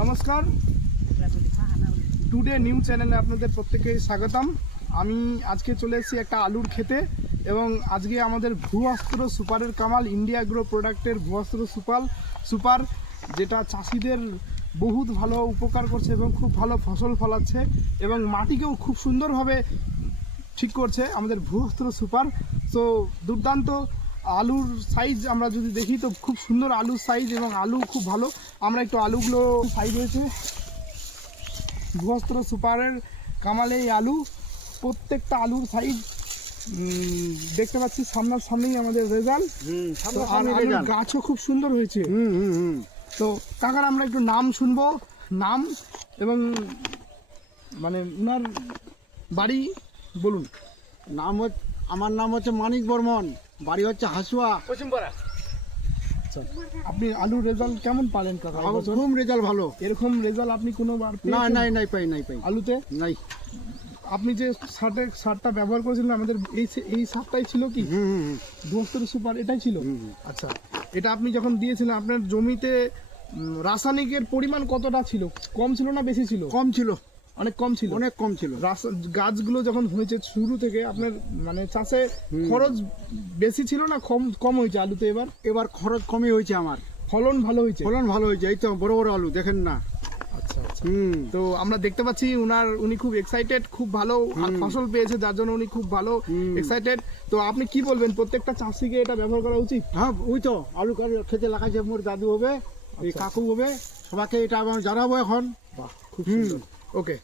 নমস্কার, today new চ্যানেলে আপনাদের প্রত্যেককে স্বাগতম। আমি আজকে চলে এসেছি একটা আলুর খেতে এবং আজকে আমাদের ভূঅস্ত্র সুপারের কামাল ইন্ডিয়া এগ্রো প্রোডাক্টের ভূঅস্ত্র সুপার যেটা চাষিদের বহুত ভালো উপকার করছে এবং খুব ভালো ফসল ফলাচ্ছে এবং মাটিকেও খুব সুন্দরভাবে ঠিক করছে আমাদের ভূঅস্ত্র সুপার। তো দুর্দান্ত আলুর সাইজ আমরা যদি দেখি তো খুব সুন্দর আলুর সাইজ এবং আলু খুব ভালো। আমরা একটু আলুগুলো সাইজ হয়েছে ভূঅস্ত্র সুপারের কামালে এই আলু, প্রত্যেকটা আলুর সাইজ দেখতে পাচ্ছি সামনাসামনি আমাদের রেজাল্ট। গাছও খুব সুন্দর হয়েছে। তো কাকার আমরা একটু নাম শুনবো, নাম এবং মানে ওনার বাড়ি বলুন। আমার নাম হচ্ছে মানিক বর্মন, বাড়ি হচ্ছে হাসুয়া। আচ্ছা, আপনি আলুর রেজাল্ট কেমন পালেন কাকা? খুব রেজাল্ট ভালো। এরকম রেজাল্ট আপনি কোনোবার নাই পাই আলুতে? নাই। আপনি যে সারটা ব্যবহার করেছিলেন আমাদের এই সারটাই ছিল কি ভূঅস্ত্র সুপার? এটাই ছিল। আচ্ছা, এটা আপনি যখন দিয়েছিলেন আপনার জমিতে রাসায়নিকের পরিমাণ কতটা ছিল? কম ছিল না বেশি ছিল? কম ছিল, অনেক কম ছিল। অনেক কম ছিল। গাছগুলো যখন হয়েছে শুরু থেকে আপনার মানে চাষে খরচ বেশি ছিল না কম হয়েছে আলুতে? এবার খরচ কমই হয়েছে, আমার ফলন ভালো হয়েছে। এই তো বড় বড় আলু দেখেন না। আচ্ছা আচ্ছা। তো আমরা দেখতে পাচ্ছি উনি খুব এক্সাইটেড, খুব ভালো ফসল পেয়েছে যার জন্য উনি খুব ভালো এক্সাইটেড। তো আপনি কি বলবেন, প্রত্যেকটা চাষিকে এটা ব্যবহার করা উচিত? হ্যাঁ, ওই তো আলু খেতে লাগাইছে মোর দাদু হবে, এই কাকু হবে, সবাইকে এটা আমি জানাবো এখন। বাহ, খুব সুন্দর। ওকে।